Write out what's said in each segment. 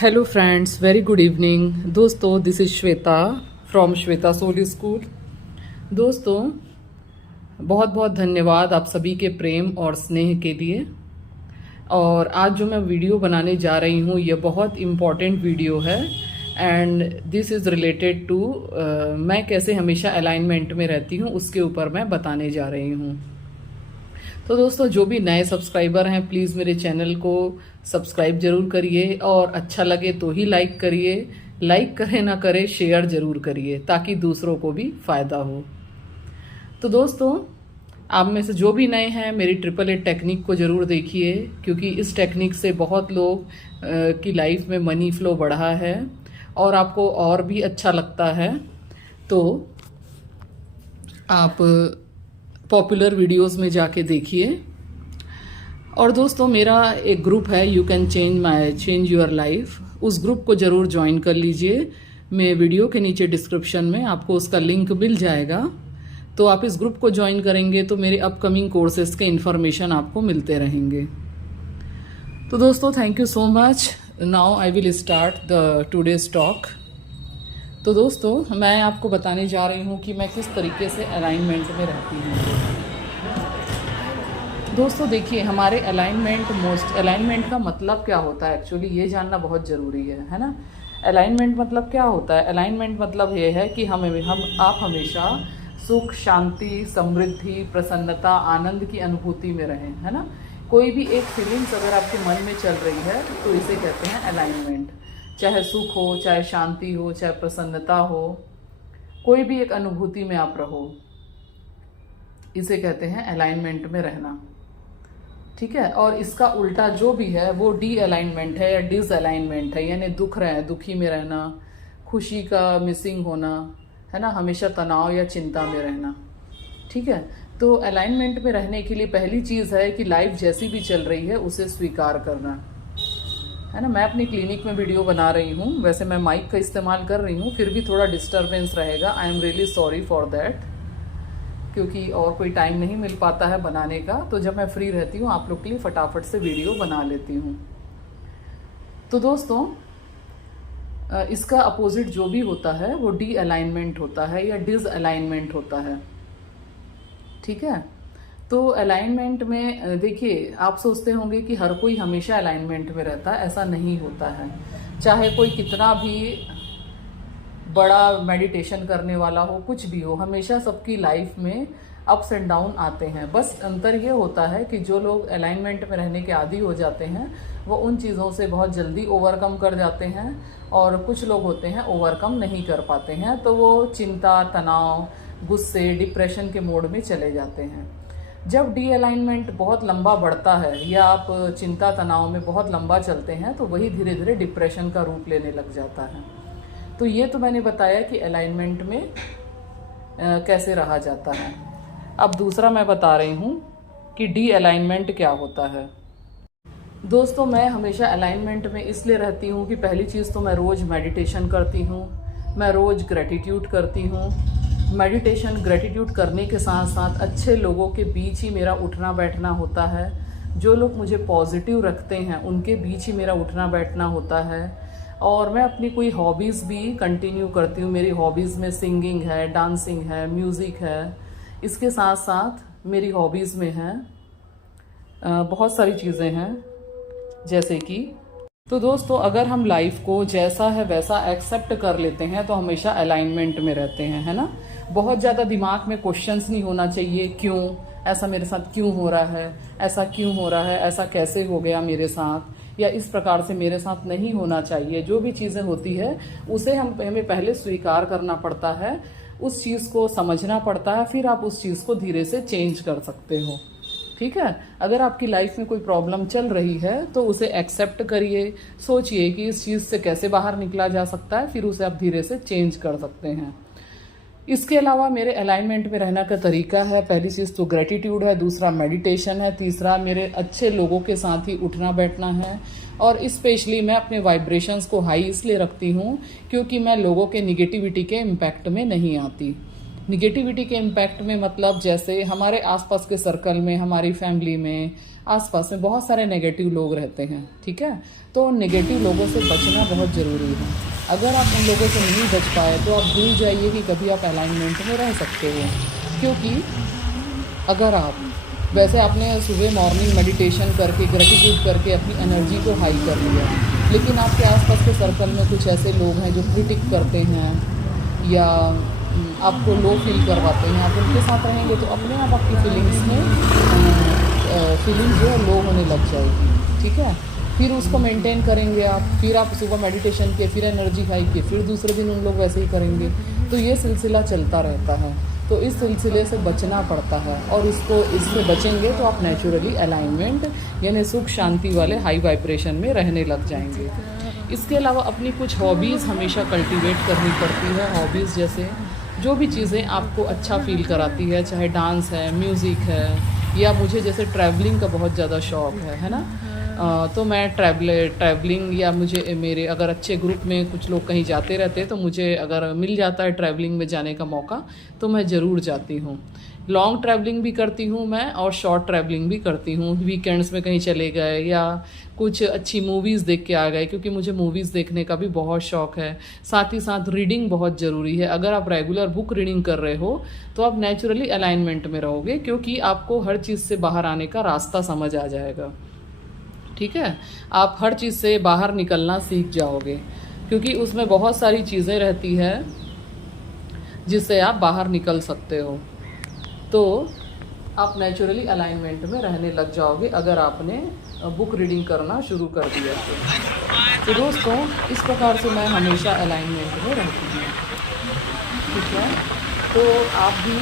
Hello friends, very good evening दोस्तों। This is Shweta from Shweta soul school. दोस्तों, बहुत बहुत धन्यवाद आप सभी के प्रेम और स्नेह के लिए। और आज जो मैं वीडियो बनाने जा रही हूँ ये बहुत इम्पॉर्टेंट वीडियो है and this is related to मैं कैसे हमेशा अलाइनमेंट में रहती हूँ उसके ऊपर मैं बताने जा रही हूँ। तो दोस्तों, जो भी नए सब्सक्राइबर हैं प्लीज़ मेरे चैनल को सब्सक्राइब जरूर करिए और अच्छा लगे तो ही लाइक करिए। लाइक करें ना करें, शेयर जरूर करिए ताकि दूसरों को भी फ़ायदा हो। तो दोस्तों, आप में से जो भी नए हैं मेरी 888 टेक्निक को ज़रूर देखिए, क्योंकि इस टेक्निक से बहुत लोग की लाइफ में मनी फ्लो बढ़ा है और आपको और भी अच्छा लगता है तो आप पॉपुलर वीडियोस में जाके देखिए। और दोस्तों, मेरा एक ग्रुप है you can change your life, उस ग्रुप को ज़रूर ज्वाइन कर लीजिए। मैं वीडियो के नीचे डिस्क्रिप्शन में आपको उसका लिंक मिल जाएगा। तो आप इस ग्रुप को ज्वाइन करेंगे तो मेरे अपकमिंग कोर्सेज के इन्फॉर्मेशन आपको मिलते रहेंगे। तो दोस्तों, thank you so much. Now I will start the today's talk. तो दोस्तों, मैं आपको बताने जा रही हूँ कि मैं किस तरीके से अलाइनमेंट में रहती हूँ। दोस्तों देखिए, हमारे अलाइनमेंट का मतलब क्या होता है, एक्चुअली ये जानना बहुत ज़रूरी है ना। अलाइनमेंट मतलब क्या होता है? अलाइनमेंट मतलब ये है कि आप हमेशा सुख, शांति, समृद्धि, प्रसन्नता, आनंद की अनुभूति में रहें, है ना। कोई भी एक फीलिंग्स अगर आपके मन में चल रही है तो इसे कहते हैं अलाइनमेंट। चाहे सुख हो, चाहे शांति हो, चाहे प्रसन्नता हो, कोई भी एक अनुभूति में आप रहो, इसे कहते हैं अलाइनमेंट में रहना। ठीक है। और इसका उल्टा जो भी है वो डी अलाइनमेंट है या डिस अलाइनमेंट है, यानी दुखी में रहना, खुशी का मिसिंग होना, है ना, हमेशा तनाव या चिंता में रहना। ठीक है। तो अलाइनमेंट में रहने के लिए पहली चीज़ है कि लाइफ जैसी भी चल रही है उसे स्वीकार करना, है ना। मैं अपनी क्लिनिक में वीडियो बना रही हूँ, वैसे मैं माइक का इस्तेमाल कर रही हूँ, फिर भी थोड़ा डिस्टर्बेंस रहेगा। I am really sorry for that, क्योंकि और कोई टाइम नहीं मिल पाता है बनाने का। तो जब मैं फ्री रहती हूँ आप लोग के लिए फटाफट से वीडियो बना लेती हूँ। तो दोस्तों, इसका अपोजिट जो भी होता है वो डी अलाइनमेंट होता है या डिस अलाइनमेंट होता है। ठीक है। तो अलाइनमेंट में देखिए, आप सोचते होंगे कि हर कोई हमेशा अलाइनमेंट में रहता है, ऐसा नहीं होता है। चाहे कोई कितना भी बड़ा मेडिटेशन करने वाला हो, कुछ भी हो, हमेशा सबकी लाइफ में अप्स एंड डाउन आते हैं। बस अंतर ये होता है कि जो लोग अलाइनमेंट में रहने के आदी हो जाते हैं वो उन चीज़ों से बहुत जल्दी ओवरकम कर जाते हैं, और कुछ लोग होते हैं ओवरकम नहीं कर पाते हैं, तो वो चिंता, तनाव, गुस्से, डिप्रेशन के मोड में चले जाते हैं। जब डी अलाइनमेंट बहुत लंबा बढ़ता है या आप चिंता तनाव में बहुत लंबा चलते हैं तो वही धीरे धीरे डिप्रेशन का रूप लेने लग जाता है। तो ये तो मैंने बताया कि अलाइनमेंट में कैसे रहा जाता है। अब दूसरा मैं बता रही हूँ कि डी अलाइनमेंट क्या होता है। दोस्तों, मैं हमेशा अलाइनमेंट में इसलिए रहती हूँ कि पहली चीज़ तो मैं रोज़ मेडिटेशन करती हूँ, मैं रोज़ ग्रेटिट्यूड करती हूँ। मेडिटेशन, ग्रेटिट्यूड करने के साथ साथ अच्छे लोगों के बीच ही मेरा उठना बैठना होता है। जो लोग मुझे पॉजिटिव रखते हैं उनके बीच ही मेरा उठना बैठना होता है। और मैं अपनी कोई हॉबीज़ भी कंटिन्यू करती हूँ। मेरी हॉबीज़ में सिंगिंग है, डांसिंग है, म्यूज़िक है। इसके साथ साथ मेरी हॉबीज़ में है बहुत सारी चीज़ें हैं, जैसे कि तो दोस्तों, अगर हम लाइफ को जैसा है वैसा एक्सेप्ट कर लेते हैं तो हमेशा अलाइनमेंट में रहते हैं, है ना। बहुत ज़्यादा दिमाग में क्वेश्चंस नहीं होना चाहिए, क्यों ऐसा मेरे साथ क्यों हो रहा है, ऐसा क्यों हो रहा है, ऐसा कैसे हो गया मेरे साथ, या इस प्रकार से मेरे साथ नहीं होना चाहिए। जो भी चीज़ें होती है उसे हमें पहले स्वीकार करना पड़ता है, उस चीज़ को समझना पड़ता है, फिर आप उस चीज़ को धीरे से चेंज कर सकते हो। ठीक है। अगर आपकी लाइफ में कोई प्रॉब्लम चल रही है तो उसे एक्सेप्ट करिए, सोचिए कि इस चीज़ से कैसे बाहर निकला जा सकता है, फिर उसे आप धीरे से चेंज कर सकते हैं। इसके अलावा मेरे अलाइनमेंट में रहना का तरीका है, पहली चीज़ तो ग्रेटिट्यूड है, दूसरा मेडिटेशन है, तीसरा मेरे अच्छे लोगों के साथ ही उठना बैठना है। और स्पेशली मैं अपने वाइब्रेशंस को हाई इसलिए रखती हूँ क्योंकि मैं लोगों के निगेटिविटी के इम्पैक्ट में नहीं आती। निगेटिविटी के इम्पैक्ट में मतलब जैसे हमारे आसपास के सर्कल में, हमारी फैमिली में, आसपास में बहुत सारे नेगेटिव लोग रहते हैं, ठीक है। तो उन नेगेटिव लोगों से बचना बहुत ज़रूरी है। अगर आप उन लोगों से नहीं बच पाए तो आप भूल जाइए कि कभी आप अलाइनमेंट में रह सकते हो। क्योंकि अगर आप वैसे आपने सुबह मॉर्निंग मेडिटेशन करके, ग्रेटिट्यूड करके अपनी एनर्जी को हाई कर लिया, लेकिन आपके आसपास के सर्कल में कुछ ऐसे लोग हैं जो क्रिटिक करते हैं या आपको लो फील करवाते हैं, आप उनके साथ रहेंगे तो अपने आप आपकी फीलिंग्स जो है लो होने लग जाएगी, ठीक है। फिर उसको मेंटेन करेंगे आप, फिर आप सुबह मेडिटेशन किए, फिर एनर्जी हाई किए, फिर दूसरे दिन उन लोग वैसे ही करेंगे, तो ये सिलसिला चलता रहता है। तो इस सिलसिले से बचना पड़ता है, और इससे बचेंगे तो आप नेचुरली अलाइनमेंट यानी सुख शांति वाले हाई वाइब्रेशन में रहने लग जाएंगे। इसके अलावा अपनी कुछ हॉबीज़ हमेशा कल्टीवेट करनी पड़ती है। हॉबीज़ जैसे जो भी चीज़ें आपको अच्छा फील कराती है, चाहे डांस है, म्यूज़िक है, या मुझे जैसे ट्रैवलिंग का बहुत ज़्यादा शौक़ है ना। तो मैं ट्रैवलिंग या मुझे मेरे अगर अच्छे ग्रुप में कुछ लोग कहीं जाते रहते हैं तो मुझे अगर मिल जाता है ट्रैवलिंग में जाने का मौका तो मैं ज़रूर जाती हूँ। लॉन्ग ट्रैवलिंग भी करती हूँ मैं, और शॉर्ट ट्रैवलिंग भी करती हूँ। वीकेंड्स में कहीं चले गए या कुछ अच्छी मूवीज़ देख के आ गए, क्योंकि मुझे मूवीज़ देखने का भी बहुत शौक़ है। साथ ही साथ रीडिंग बहुत ज़रूरी है। अगर आप रेगुलर बुक रीडिंग कर रहे हो तो आप नेचुरली अलाइनमेंट में रहोगे, क्योंकि आपको हर चीज़ से बाहर आने का रास्ता समझ आ जाएगा, ठीक है। आप हर चीज़ से बाहर निकलना सीख जाओगे, क्योंकि उसमें बहुत सारी चीज़ें रहती है जिससे आप बाहर निकल सकते हो। तो आप नेचुरली अलाइनमेंट में रहने लग जाओगे अगर आपने बुक रीडिंग करना शुरू कर दिया तो दोस्तों इस प्रकार से मैं हमेशा अलाइनमेंट में रहती हूँ, ठीक है। तो आप भी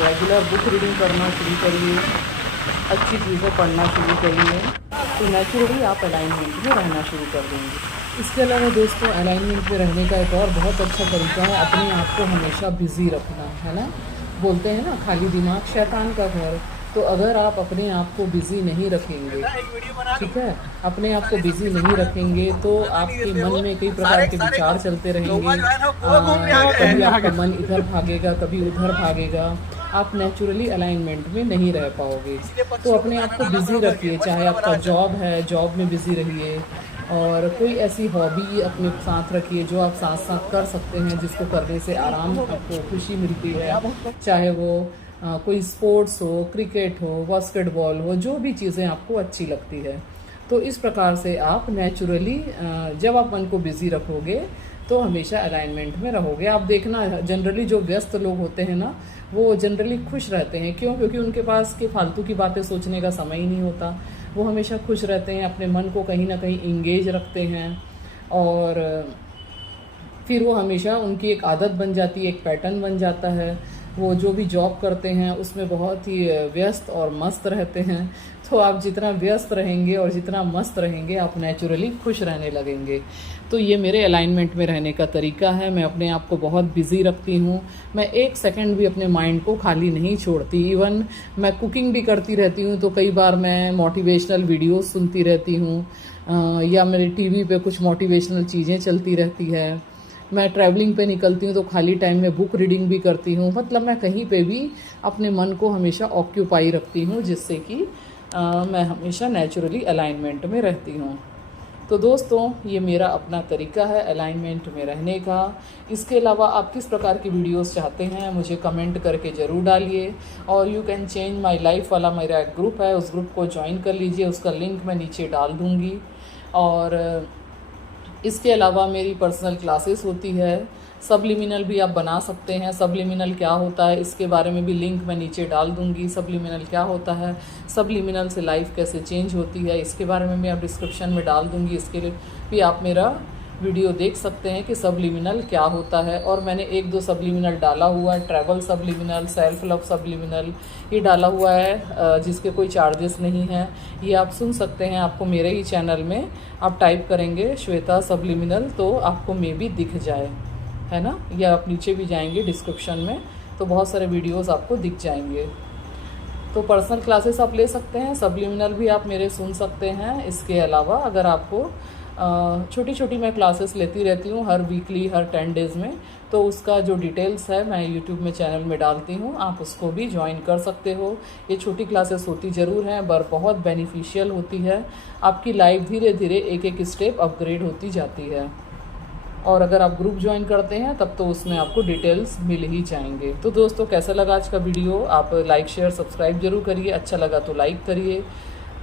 रेगुलर बुक रीडिंग करना शुरू करिए, अच्छी चीज़ें पढ़ना शुरू करिए, तो नेचुरली आप अलाइनमेंट में रहना शुरू कर देंगे। इसके अलावा दोस्तों अलाइनमेंट में रहने का एक और बहुत अच्छा तरीका है अपने आप को हमेशा बिज़ी रखना, है ना। बोलते हैं ना खाली दिमाग शैतान का घर। तो अगर आप अपने आप को बिज़ी नहीं रखेंगे, ठीक है, अपने आप को बिज़ी नहीं रखेंगे तो आपके मन में कई प्रकार के विचार चलते रहेंगे। कभी आपका मन इधर भागेगा, कभी उधर भागेगा, आप नेचुरली अलाइनमेंट में नहीं रह पाओगे। तो अपने आप को बिज़ी रखिए, चाहे आपका जॉब है, जॉब में बिज़ी रहिए, और कोई ऐसी हॉबी अपने साथ रखिए जो आप साथ साथ कर सकते हैं, जिसको करने से आराम, आपको खुशी मिलती है। चाहे वो कोई स्पोर्ट्स हो, क्रिकेट हो, बास्केटबॉल हो, जो भी चीज़ें आपको अच्छी लगती है। तो इस प्रकार से आप नेचुरली जब आप मन को बिज़ी रखोगे तो हमेशा अलाइनमेंट में रहोगे। आप देखना जनरली जो व्यस्त लोग होते हैं ना, वो जनरली खुश रहते हैं। क्यों? क्योंकि उनके पास के फालतू की बातें सोचने का समय ही नहीं होता। वो हमेशा खुश रहते हैं, अपने मन को कहीं ना कहीं इंगेज रखते हैं, और फिर वो हमेशा उनकी एक आदत बन जाती है, एक पैटर्न बन जाता है। वो जो भी जॉब करते हैं उसमें बहुत ही व्यस्त और मस्त रहते हैं। तो आप जितना व्यस्त रहेंगे और जितना मस्त रहेंगे, आप नेचुरली खुश रहने लगेंगे। तो ये मेरे अलाइनमेंट में रहने का तरीका है। मैं अपने आप को बहुत बिज़ी रखती हूँ। मैं एक सेकंड भी अपने माइंड को खाली नहीं छोड़ती। इवन मैं कुकिंग भी करती रहती हूँ तो कई बार मैं मोटिवेशनल वीडियोस सुनती रहती हूँ, या मेरे टीवी पे कुछ मोटिवेशनल चीज़ें चलती रहती है। मैं ट्रैवलिंग पे निकलती हूँ तो खाली टाइम में बुक रीडिंग भी करती हूँ। मतलब मैं कहीं पे भी अपने मन को हमेशा ऑक्यूपाई रखती हूँ, जिससे कि मैं हमेशा नेचुरली अलाइनमेंट में रहती हूँ। तो दोस्तों ये मेरा अपना तरीका है अलाइनमेंट में रहने का। इसके अलावा आप किस प्रकार की वीडियोस चाहते हैं मुझे कमेंट करके ज़रूर डालिए। और you can change my life वाला मेरा एक ग्रुप है, उस ग्रुप को ज्वाइन कर लीजिए। उसका लिंक मैं नीचे डाल दूँगी। और इसके अलावा मेरी पर्सनल क्लासेस होती है। सबलिमिनल भी आप बना सकते हैं। सबलिमिनल क्या होता है इसके बारे में भी लिंक मैं नीचे डाल दूंगी। सबलिमिनल क्या होता है, सबलिमिनल से लाइफ कैसे चेंज होती है, इसके बारे में मैं आप डिस्क्रिप्शन में डाल दूंगी। इसके लिए भी आप मेरा वीडियो देख सकते हैं कि सबलिमिनल क्या होता है। और मैंने 1-2 सबलिमिनल डाला हुआ है, travel subliminal, self love subliminal, ये डाला हुआ है जिसके कोई चार्जेस नहीं हैं। ये आप सुन सकते हैं। आपको मेरे ही चैनल में आप टाइप करेंगे श्वेता सबलिमिनल तो आपको मे बी दिख जाए, है ना। या आप नीचे भी जाएंगे डिस्क्रिप्शन में तो बहुत सारे वीडियोस आपको दिख जाएंगे। तो पर्सनल क्लासेस आप ले सकते हैं, सबलिमिनल भी आप मेरे सुन सकते हैं। इसके अलावा अगर आपको छोटी छोटी मैं क्लासेस लेती रहती हूँ हर वीकली, हर 10 डेज़ में। तो उसका जो डिटेल्स है मैं यूट्यूब में चैनल में डालती हूँ, आप उसको भी ज्वाइन कर सकते हो। ये छोटी क्लासेस होती ज़रूर हैं पर बहुत बेनिफिशियल होती है। आपकी लाइफ धीरे धीरे एक एक स्टेप अपग्रेड होती जाती है। और अगर आप ग्रुप ज्वाइन करते हैं तब तो उसमें आपको डिटेल्स मिल ही जाएंगे। तो दोस्तों, कैसा लगा आज का वीडियो? आप लाइक शेयर सब्सक्राइब ज़रूर करिए, अच्छा लगा तो लाइक करिए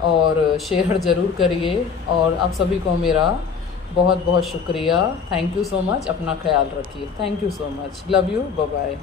और शेयर ज़रूर करिए। और आप सभी को मेरा बहुत बहुत शुक्रिया। Thank you so much. अपना ख्याल रखिए। Thank you so much. Love you. Bye bye.